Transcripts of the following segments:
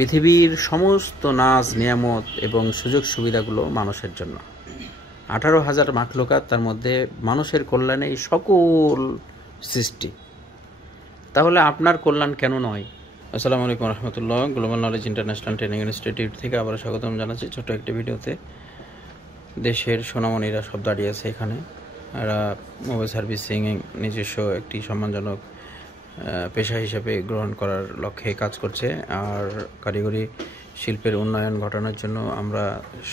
পৃথিবীর সমস্ত নাজ নিয়ামত এবং সুযোগ সুবিধাগুলো মানুষের জন্য। 18,000 মাখলুকাত, তার মধ্যে মানুষের কল্যাণে সকল সৃষ্টি। তাহলে আপনার কল্যাণ কেন নয়? আসসালামু আলাইকুম রহমতুল্লাহ। Global knowledge international training institute থেকে আবার স্বাগতম জানাচ্ছি ছোট্ট একটি ভিডিওতে। দেশের সোনামণিরা সব দাঁড়িয়ে আছে এখানে। এরা মোবাইল সার্ভিসিং নিজস্ব একটি সম্মানজনক পেশা হিসেবে গ্রহণ করার লক্ষ্যে কাজ করছে। আর কারিগরি শিল্পের উন্নয়ন ঘটানোর জন্য আমরা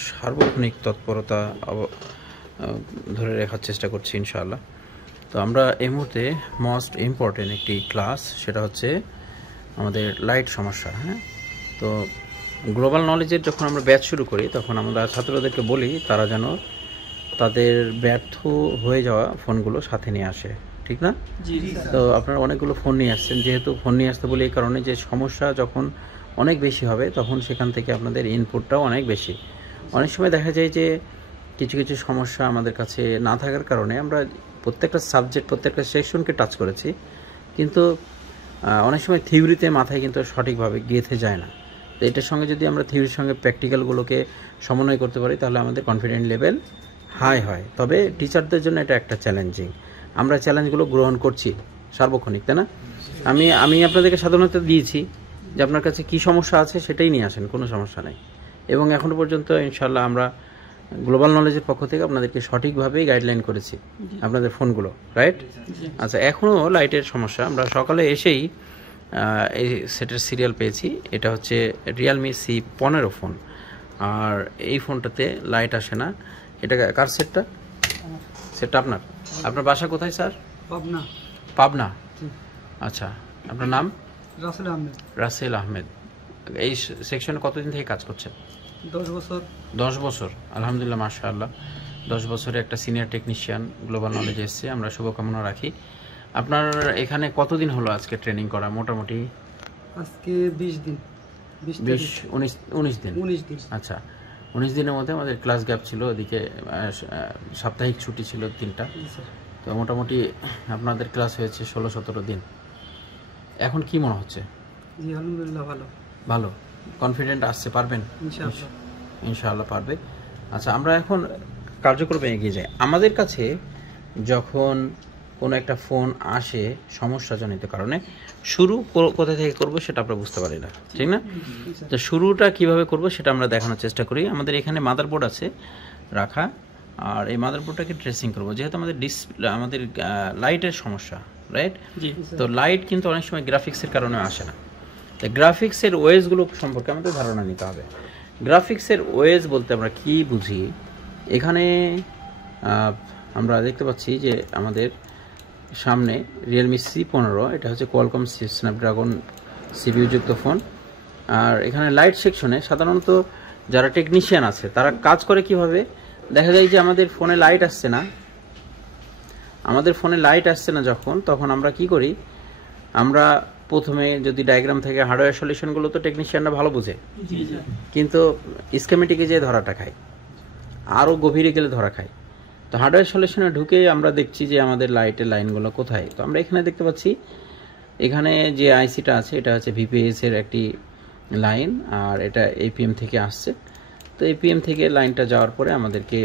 সার্বক্ষণিক তৎপরতা ধরে রাখার চেষ্টা করছি ইনশাআল্লাহ। তো আমরা এই মুহূর্তে মোস্ট ইম্পর্টেন্ট একটি ক্লাস, সেটা হচ্ছে আমাদের লাইট সমস্যা। হ্যাঁ, তো গ্লোবাল নলেজের যখন আমরা ব্যাচ শুরু করি তখন আমরা ছাত্রদেরকে বলি তারা যেন তাদের ব্যর্থ হয়ে যাওয়া ফোনগুলো সাথে নিয়ে আসে, ঠিক না? তো আপনারা অনেকগুলো ফোন নিয়ে আসছেন। যেহেতু ফোন নিয়ে আসতে বলি এই কারণে যে সমস্যা যখন অনেক বেশি হবে তখন সেখান থেকে আপনাদের ইনপুটটাও অনেক বেশি। অনেক সময় দেখা যায় যে কিছু কিছু সমস্যা আমাদের কাছে না থাকার কারণে আমরা প্রত্যেকটা সাবজেক্ট প্রত্যেকটা সেকশনকে টাচ করেছি, কিন্তু অনেক সময় থিওরিতে মাথায় কিন্তু সঠিকভাবে গেঁথে যায় না। তো এটার সঙ্গে যদি আমরা থিওরির সঙ্গে প্র্যাকটিক্যালগুলোকে সমন্বয় করতে পারি তাহলে আমাদের কনফিডেন্ট লেভেল হাই হয়। তবে টিচারদের জন্য এটা একটা চ্যালেঞ্জিং। আমরা চ্যালেঞ্জগুলো গ্রহণ করছি সার্বক্ষণিক, তাই না? আমি আপনাদেরকে সাধারণত দিয়েছি যে আপনার কাছে কি সমস্যা আছে সেটাই নিয়ে আসেন, কোনো সমস্যা নেই। এবং এখনও পর্যন্ত ইনশাল্লাহ আমরা গ্লোবাল নলেজের পক্ষ থেকে আপনাদেরকে সঠিকভাবেই গাইডলাইন করেছি আপনাদের ফোনগুলো, রাইট? আচ্ছা, এখনও লাইটের সমস্যা। আমরা সকালে এসেই এই সেটের সিরিয়াল পেয়েছি। এটা হচ্ছে রিয়েলমি C15 ফোন। আর এই ফোনটাতে লাইট আসে না। এটা কার সেটটা? সেটটা আপনার? আপনার বাসা কোথায় স্যার? পাবনা। পাবনা, আচ্ছা। আপনার নাম? রাসেল আহমেদ। রাসেল আহমেদ। এই সেকশনে কতদিন থেকে কাজ করছেন? 10 বছর। 10 বছর, আলহামদুলিল্লাহ, মাশাআল্লাহ। 10 বছরে একটা সিনিয়র টেকনিশিয়ান গ্লোবাল নলেজে এসছে, আমরা শুভকামনা রাখি। আপনার এখানে কতদিন হলো আজকে ট্রেনিং করা? মোটামুটি আজকে 20 দিন। 19 দিন। আচ্ছা, 19 দিনের মধ্যে আমাদের ক্লাস গ্যাপ ছিল, ওদিকে সাপ্তাহিক ছুটি ছিল 3টা। তো মোটামুটি আপনাদের ক্লাস হয়েছে 16-17 দিন। এখন কি মনে হচ্ছে? জি আলহামদুলিল্লাহ ভালো। ভালো, কনফিডেন্ট আসছে, পারবেন? ইনশাআল্লাহ। ইনশাআল্লাহ পারবে। আচ্ছা, আমরা এখন কার্যক্রমে এগিয়ে যাই। আমাদের কাছে যখন কোনো একটা ফোন আসে সমস্যাজনিত কারণে, শুরু কোথা থেকে করব সেটা আমরা বুঝতে পারি না, ঠিক না? তো শুরুটা কিভাবে করব সেটা আমরা দেখানোর চেষ্টা করি। আমাদের এখানে মাদারবোর্ড আছে রাখা, আর এই মাদারবোর্ডটাকে ড্রেসিং করব। যেহেতু আমাদের লাইটের সমস্যা, রাইট? তো লাইট কিন্তু অনেক সময় গ্রাফিক্সের কারণে আসে না। তো গ্রাফিক্সের ওয়েজগুলো সম্পর্কে আমাদের ধারণা নিতে হবে। গ্রাফিক্সের ওয়েজ বলতে আমরা কি বুঝি? এখানে আমরা দেখতে পাচ্ছি যে আমাদের সামনে রিয়েলমি C15, এটা হচ্ছে কোয়ালকম স্ন্যাপড্রাগন CPU যুক্ত ফোন। আর এখানে লাইট সেকশনে সাধারণত যারা টেকনিশিয়ান আছে তারা কাজ করে কিভাবে? দেখা যায় যে আমাদের ফোনে লাইট আসছে না, তখন আমরা কি করি? আমরা প্রথমে যদি ডায়াগ্রাম থেকে হার্ডওয়্যার সলিউশনগুলো তো টেকনিশিয়ানরা ভালো বুঝে, কিন্তু স্কেমেটিকে যে ধরাটা খায়, আরও গভীরে গেলে ধরা খায়। তো হার্ডওয়্যার সলিউশনে ঢুকে আমরা দেখছি যে আমাদের লাইটের লাইনগুলো কোথায়। তো আমরা এখানে দেখতে পাচ্ছি এখানে যে আইসিটা আছে এটা হচ্ছে VPS এর একটি লাইন, আর এটা APM থেকে আসছে। তো APM থেকে লাইনটা যাওয়ার পরে আমাদেরকে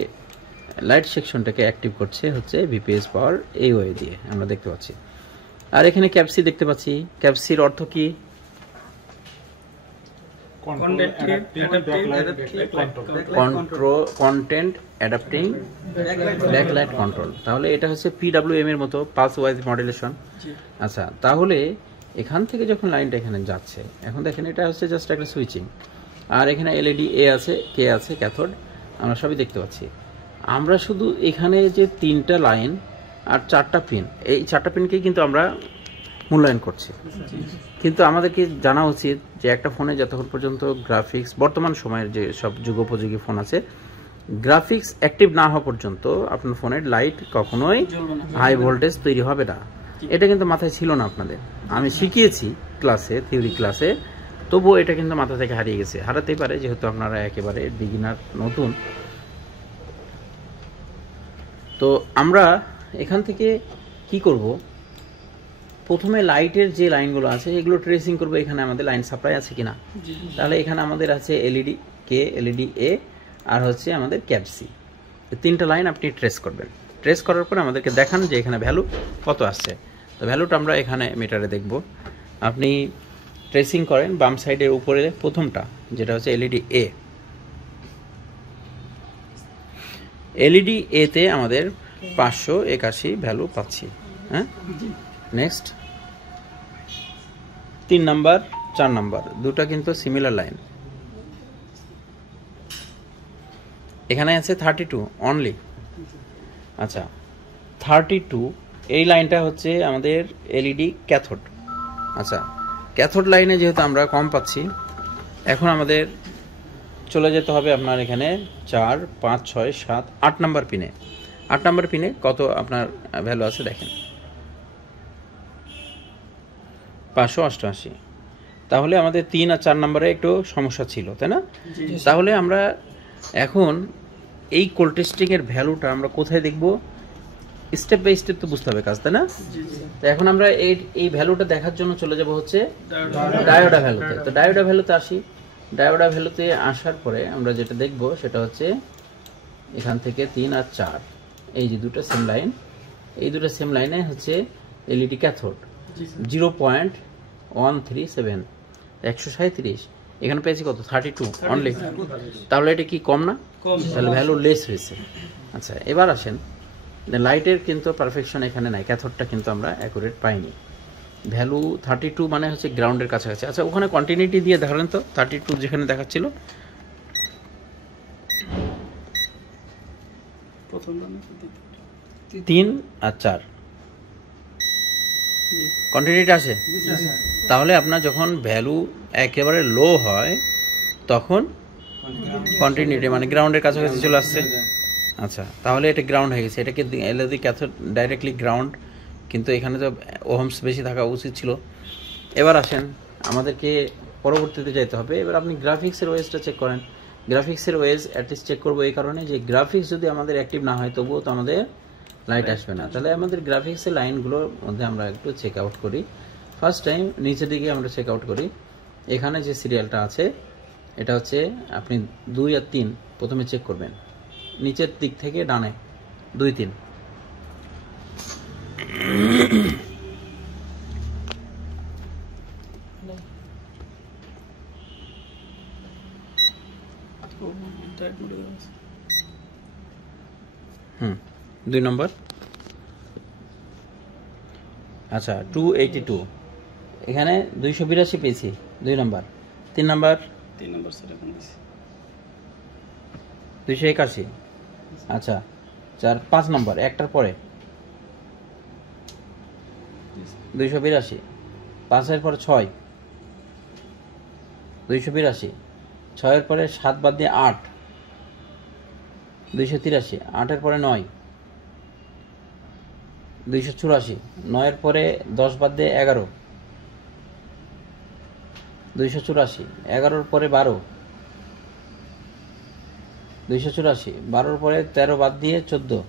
লাইট সেকশনটাকে অ্যাক্টিভ করছে হচ্ছে VPS পাওয়ার এই ওয়ে দিয়ে, আমরা দেখতে পাচ্ছি। আর এখানে ক্যাপসি দেখতে পাচ্ছি। ক্যাপসির অর্থ কি? Content adapting backlight control. তাহলে এটা হচ্ছে PWM এর মতো, পালস ওয়াইজ মডুলেশন। আচ্ছা, তাহলে এখান থেকে যখন লাইনটা এখানে যাচ্ছে, এখন দেখেন এটা হচ্ছে জাস্ট একটা সুইচিং। আর এখানে LED A আছে, K আছে, ক্যাথোড, আমরা সবই দেখতে পাচ্ছি। আমরা শুধু এখানে যে 3টা লাইন আর 4টা পিন, এই 4টা পিনকেই কিন্তু আমরা মূল্যায়ন করছি। কিন্তু আমাদেরকে জানা উচিত যে একটা ফোনে যতক্ষণ পর্যন্ত গ্রাফিক্স, বর্তমান সময়ের যে সব যুগোপযোগী ফোন আছে, গ্রাফিক্স অ্যাক্টিভ না হওয়া পর্যন্ত আপনার ফোনের লাইট কখনোই হাই ভোল্টেজ তৈরি হবে না। এটা কিন্তু মাথায় ছিল না আপনাদের। আমি শিখিয়েছি ক্লাসে, থিওরি ক্লাসে, তবুও এটা কিন্তু মাথা থেকে হারিয়ে গেছে। হারাতেই পারে যেহেতু আপনারা একেবারে বিগিনার, নতুন। তো আমরা এখান থেকে কি করব? প্রথমে লাইটের যে লাইনগুলো আছে এগুলো ট্রেসিং করবো এখানে আমাদের লাইন সাপ্লাই আছে কিনা। তাহলে এখানে আমাদের আছে এলইডি কে, এলইডি এ, আর হচ্ছে আমাদের ক্যাপ সি। তিনটা লাইন আপনি ট্রেস করবেন। ট্রেস করার পর আমাদেরকে দেখান যে এখানে ভ্যালু কত আসছে। তো ভ্যালুটা আমরা এখানে মিটারে দেখব। আপনি ট্রেসিং করেন বাম সাইডের উপরে প্রথমটা, যেটা হচ্ছে এলইডি এ। এলইডি এতে আমাদের 581 ভ্যালু পাচ্ছি। হ্যাঁ, নেক্সট 3 নাম্বার 4 নাম্বার দুটা কিন্তু সিমিলার লাইন। এখানে আছে 32 অনলি। আচ্ছা, 32 এই লাইনটা হচ্ছে আমাদের এলইডি ক্যাথোড। আচ্ছা, ক্যাথোড লাইনে যেহেতু আমরা কম পাচ্ছি, এখন আমাদের চলে যেতে হবে আপনার এখানে 4, 5, 6, 7, 8 নাম্বার পিনে। 8 নাম্বার পিনে কত আপনার ভ্যালু আছে দেখেন, 588। তাহলে আমাদের 3 আর 4 নাম্বারে একটু সমস্যা ছিল, তাই না? তাহলে আমরা এখন এই কোল্ড টেস্টিং এর ভ্যালুটা আমরা কোথায় দেখব? স্টেপ বাই স্টেপ তো বুঝতে হবে কাজ, তাই না? তো এখন আমরা এই ভ্যালুটা দেখার জন্য চলে যাব হচ্ছে ডায়োডা ভ্যালুতে। তো ডায়োডা ভ্যালুতে আসি। ডায়োডা ভ্যালুতে আসার পরে আমরা যেটা দেখব সেটা হচ্ছে এখান থেকে 3 আর 4 এই যে দুটো সেম লাইন, এই দুটো সেম লাইনে হচ্ছে এলইডি ক্যাথোড 0.137 137। এখানে পেয়েছি কত? 32 অনলি। তাহলে এটা কি কম না? তাহলে ভ্যালু লেস হয়েছে। আচ্ছা, এবার আসেন, লাইটের কিন্তু পারফেকশন এখানে নাই, ক্যাথোডটা কিন্তু আমরা অ্যাকুরেট পাইনি। ভ্যালু 32 মানে হচ্ছে গ্রাউন্ডের কাছাকাছি। আচ্ছা, ওখানে কন্টিনিউটি দিয়ে দেখালেন তো 32 যেখানে দেখাচ্ছিল, 3 আর 4 কন্টিনিউটি আছে। তাহলে আপনার যখন ভ্যালু একেবারে লো হয় তখন কন্টিনিউটি মানে গ্রাউন্ডের কাছাকাছি চলে আসছে। আচ্ছা, তাহলে এটা গ্রাউন্ড হয়ে গেছে। এটাকে এলইডি ক্যাথোড ডাইরেক্টলি গ্রাউন্ড, কিন্তু এখানে তো ওহমস বেশি থাকা উচিত ছিল। এবার আসেন, আমাদেরকে পরবর্তীতে যেতে হবে। এবার আপনি গ্রাফিক্সের ওয়েজটা চেক করেন। গ্রাফিক্সের ওয়েজ অ্যাটলিস্ট চেক করবো এই কারণে যে গ্রাফিক্স যদি আমাদের অ্যাক্টিভ না হয় তবুও তো আমাদের লাইট আসবে না। তাহলে আমাদের গ্রাফিক্সের লাইনগুলোর মধ্যে আমরা একটু চেক আউট করি। ফার্স্ট টাইম নিচের দিকে আমরা চেক আউট করি। এখানে যে সিরিয়ালটা আছে এটা হচ্ছে আপনি 2 আর 3 প্রথমে চেক করবেন, নিচের দিক থেকে ডানে 2, 3। হুম, 2 নম্বর। আচ্ছা, 282 এখানে 282 পেয়েছি 2 নম্বর। 3 নম্বর 281। আচ্ছা, 4, 5 নম্বর একটার পরে 282। 5-এর পরে 6 282। 6-এর পরে 7 বাদ দিয়ে 8 283। 8-এর পরে 9 284। 9-এর পরে 10 বাদ দিয়ে 11 284। 11-র পরে 12 284। 12-র পরে 13 বাদ দিয়ে 14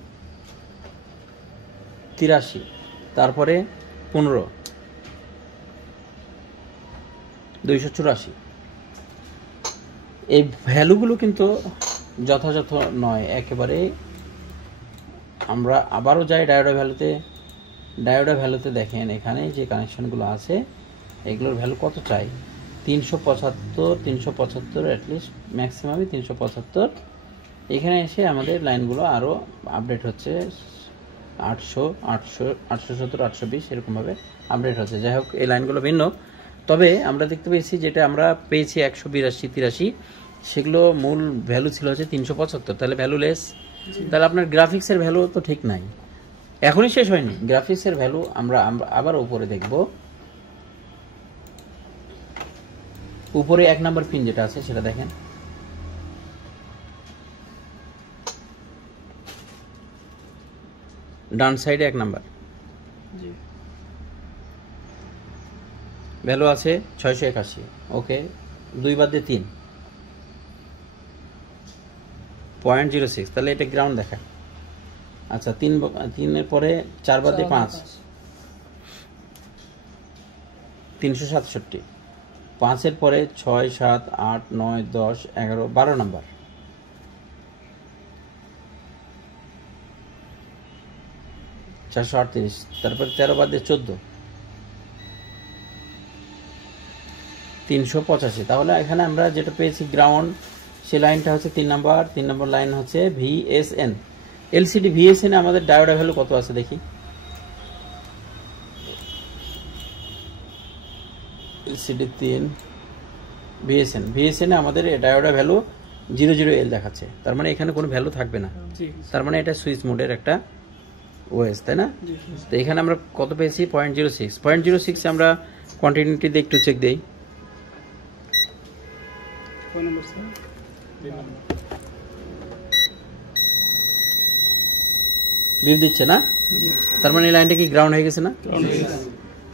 83। তারপরে 15 284। এই ভ্যালুগুলো কিন্তু যথাযথ নয় একেবারে। আমরা আবারও যাই ডায়োডা ভ্যালুতে। ডায়োডা ভ্যালুতে দেখেন এখানে যে কানেকশনগুলো আছে এগুলোর ভ্যালু কত চাই? 375 অ্যাটলিস্ট, ম্যাক্সিমামই 375। এখানে এসে আমাদের লাইনগুলো আরও আপডেট হচ্ছে 800 870 820 এরকমভাবে আপডেট হচ্ছে। যাই হোক, এই লাইনগুলো ভিন্ন। তবে আমরা দেখতে পেয়েছি যেটা আমরা পেয়েছি 182 83 সেগুলো মূল ভ্যালু ছিল হচ্ছে 375। তাহলে ভ্যালু লেস। তাহলে আপনার গ্রাফিক্সের ভ্যালু তো ঠিক নাই, এখনই শেষ হয়নি। গ্রাফিক্সের ভ্যালু আমরা আবার উপরে দেখব। উপরে 1 নাম্বার পিন যেটা আছে সেটা দেখেন। ডান সাইডে 1 নাম্বার ভ্যালু আছে 681। ওকে, 2 বাদ দিয়ে 3 0.06। তাহলে এটা গ্রাউন্ড দেখায়। আচ্ছা, 3-এর পরে 4 বাদ দিয়ে 5 367, 5-এর পরে 6, 7, 8, 9, 10, 11, 12 নম্বর, 438, তারপর 13 বাদে 14, 385। তাহলে এখানে আমরা যেটা পেয়েছি গ্রাউন্ড, সে লাইনটা হচ্ছে 3 নম্বর লাইন হচ্ছে ভিএসএন। এলসিডি ভিএসএন আমাদের ডায়োডা ভ্যালু কত আছে দেখি। এলসিডি 3 ভিএসএন আমাদের ডায়োডা ভ্যালু 00L দেখাচ্ছে, তার মানে এখানে কোনো ভ্যালু থাকবে না, তার মানে এটা সুইচ মোডের একটা ওএস, তাই না? তো এখানে আমরা কত পেয়েছি 0.06 আমরা কন্টিনিউটি দিয়ে একটু চেক দেই। বিপ দিচ্ছে না, তার মানে এই লাইনটা কি গ্রাউন্ড হয়ে গেছে না?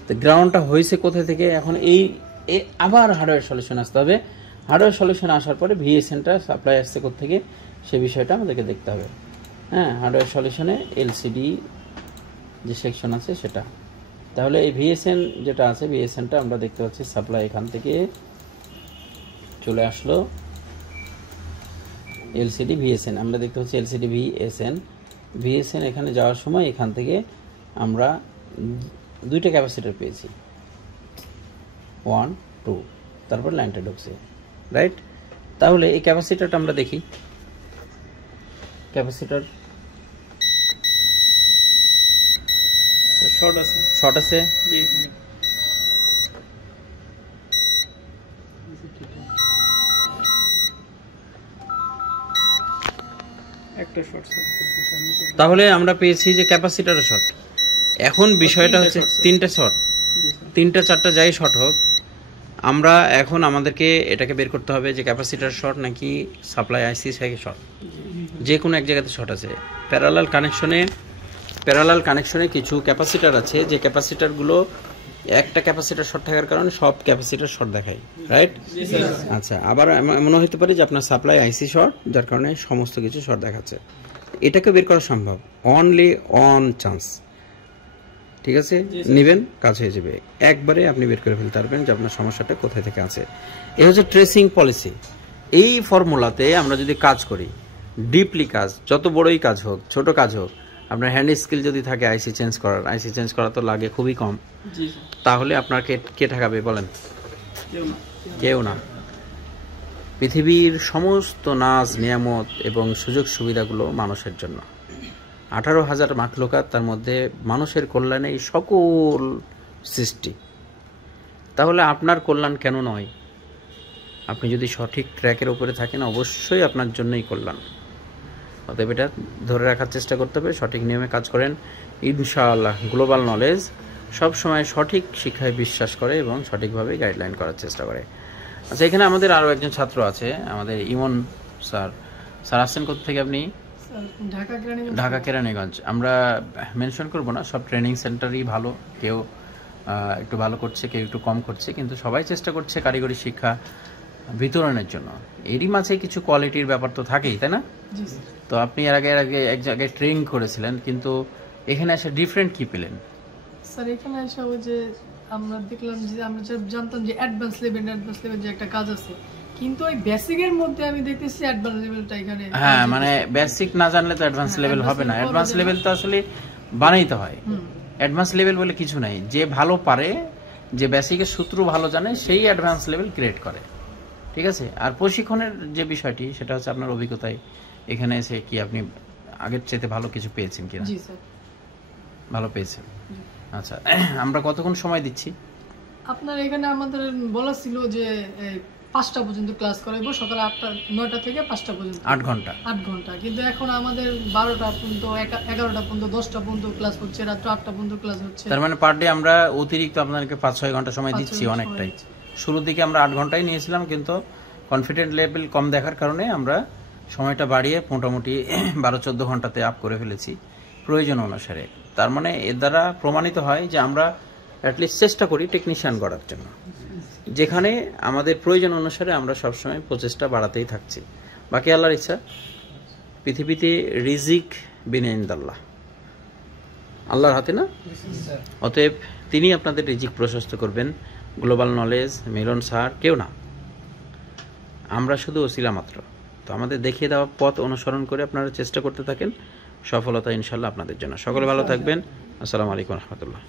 তো গ্রাউন্ডটা হয়েছে কোথা থেকে? এখন এই আবার হার্ডওয়্যার সলিউশন আসতে হবে। হার্ডওয়্যার সলিউশন আসার পরে ভিএসএনটা সাপ্লাই আসছে কোথা থেকে সে বিষয়টা আমাদেরকে দেখতে হবে। হ্যাঁ, হার্ডওয়্যার সলিউশনে এলসিডি যে সেকশন আছে সেটা, তাহলে এই ভিএসএন যেটা আছে, ভিএসএনটা আমরা দেখতে পাচ্ছি সাপ্লাই এখান থেকে চলে আসলো এলসিডি ভিএসএন, আমরা দেখতে পাচ্ছি এলসিডি ভিএসএন এখানে যাওয়ার সময় এখান থেকে আমরা 2টা ক্যাপাসিটার পেয়েছি, 1, 2, তারপর লাইনটা ঢুকছে, রাইট? তাহলে এই ক্যাপাসিটারটা আমরা দেখি। ক্যাপাসিটার শর্ট আছে, তাহলে আমরা পেয়েছি যে ক্যাপাসিটার শর্ট। এখন বিষয়টা হচ্ছে 3টা শর্ট, 3টা 4টা যাই শর্ট হোক, আমরা এখন আমাদেরকে এটাকে বের করতে হবে যে ক্যাপাসিটার শর্ট নাকি সাপ্লাই আইসি শর্ট। যে কোনো এক জায়গাতে শর্ট আছে। প্যারালাল কানেকশনে কিছু ক্যাপাসিটার আছে, যে ক্যাপাসিটারগুলো একটা ক্যাপাসিটার শর্ট থাকার কারণে সব ক্যাপাসিটার শর্ট দেখায়, রাইট? আচ্ছা, আবার মনে হতে পারে যে আপনার সাপ্লাই আইসি শর্ট, যার কারণে সমস্ত কিছু শর্ট দেখাচ্ছে। এটাকে বের করা সম্ভব অনলি অন চান্স, ঠিক আছে? নেবেন, কাজ হয়ে যাবে, একবারে আপনি বের করে ফেলতে পারবেন যে আপনার সমস্যাটা কোথায় থেকে আছে। এই হচ্ছে ট্রেসিং পলিসি। এই ফর্মুলাতে আমরা যদি কাজ করি, ডিপলি কাজ, যত বড়ই কাজ হোক, ছোট কাজ হোক, আপনার হ্যান্ড স্কিল যদি থাকে আইসি চেঞ্জ করা তো লাগে খুবই কম, তাহলে আপনার কে ঠেকাবে বলেন? কেউ না। পৃথিবীর সমস্ত নাজ নিয়ামত এবং সুযোগ সুবিধাগুলো মানুষের জন্য। 18,000 মাখলুকাত, তার মধ্যে মানুষের কল্যাণে সকল সৃষ্টি। তাহলে আপনার কল্যাণ কেন নয়? আপনি যদি সঠিক ট্র্যাকের উপরে থাকেন, অবশ্যই আপনার জন্যই কল্যাণ। অতএব এটা ধরে রাখার চেষ্টা করতে হবে, সঠিক নিয়মে কাজ করেন, ইনশাআল্লাহ। গ্লোবাল নলেজ সবসময় সঠিক শিক্ষায় বিশ্বাস করে এবং সঠিকভাবে গাইডলাইন করার চেষ্টা করে। আচ্ছা, এখানে আমাদের আরও একজন ছাত্র আছে, আমাদের ইমন স্যার। স্যার আসছেন কোথা থেকে আপনি? ঢাকা কেরানীগঞ্জ। আমরা মেনশন করব না, সব ট্রেনিং সেন্টারই ভালো, কেউ একটু ভালো করছে, কেউ একটু কম করছে, কিন্তু সবাই চেষ্টা করছে কারিগরি শিক্ষা বিতরণের জন্য। এরই মাঝে কিছু কোয়ালিটির ব্যাপার তো থাকেই, তাই না? তো আপনি এর আগে এক জায়গায় ট্রেনিং করেছিলেন, কিন্তু এখানে এসে ডিফারেন্ট কি পেলেন? স্যার এখানে এসে ওই যে আমরা দেখলাম যে আমরা জানতাম যে অ্যাডভান্স লেভেল যে একটা কাজ আছে, কিন্তু ওই বেসিকের মধ্যে আমি দেখতেছি অ্যাডভান্স লেভেলটা এখানে। হ্যাঁ, মানে বেসিক না জানলে তো অ্যাডভান্স লেভেল হবে না। অ্যাডভান্স লেভেল তো আসলে বানাইতে হয়। অ্যাডভান্স লেভেল বলে কিছু নাই, যে ভালো পারে, যে বেসিকের সূত্র ভালো জানে, সেই অ্যাডভান্স লেভেল ক্রিয়েট করে, ঠিক আছে? আর প্রশিক্ষণের যে বিষয়টি, সেটা হচ্ছে আপনার অভিজ্ঞতায় এখানে এসে কি আপনি আগের চাইতে ভালো কিছু পেয়েছেন কিনা? জি স্যার, ভালো পেয়েছেন। আচ্ছা, আমরা কতক্ষণ সময় দিচ্ছি? আপনার এখানে আমাদের বলা ছিল যে 5টা পর্যন্ত ক্লাস করাইবো, সকাল 9টা থেকে 5টা পর্যন্ত, 8 ঘন্টা। 8 ঘন্টা, কিন্তু এখন আমাদের 12টা পর্যন্ত, 11টা পর্যন্ত, 10টা পর্যন্ত ক্লাস হচ্ছে, রাত 8টা পর্যন্ত ক্লাস হচ্ছে। তার মানে পার ডে আমরা অতিরিক্ত আপনাদেরকে 5-6 ঘন্টা সময় দিচ্ছি, অনেকটাই। শুরুর দিকে আমরা 8 ঘন্টাই নিয়েছিলাম, কিন্তু কনফিডেন্ট লেভেল কম দেখার কারণে আমরা সময়টা বাড়িয়ে মোটামুটি 12-14 ঘন্টাতে আপ করে ফেলেছি প্রয়োজন অনুসারে। তার মানে এর দ্বারা প্রমাণিত হয় যে আমরা অ্যাটলিস্ট চেষ্টা করি টেকনিশিয়ান করার জন্য, যেখানে আমাদের প্রয়োজন অনুসারে আমরা সবসময় প্রচেষ্টা বাড়াতেই থাকছি। বাকি আল্লাহর ইচ্ছা। পৃথিবীতে রিজিক বিনে ইনদাল্লাহ, আল্লাহর হাতে না? অতএব তিনি আপনাদের রিজিক প্রশস্ত করবেন, গ্লোবাল নলেজ, মিলন স্যার কেউ না, আমরা শুধু ওসিলা মাত্র। তো আমাদের দেখিয়ে দেওয়া পথ অনুসরণ করে আপনারা চেষ্টা করতে থাকেন, সফলতা ইনশাল্লাহ আপনাদের জন্য। সকলে ভালো থাকবেন। আসসালামু আলাইকুম রহমতুল্লাহ।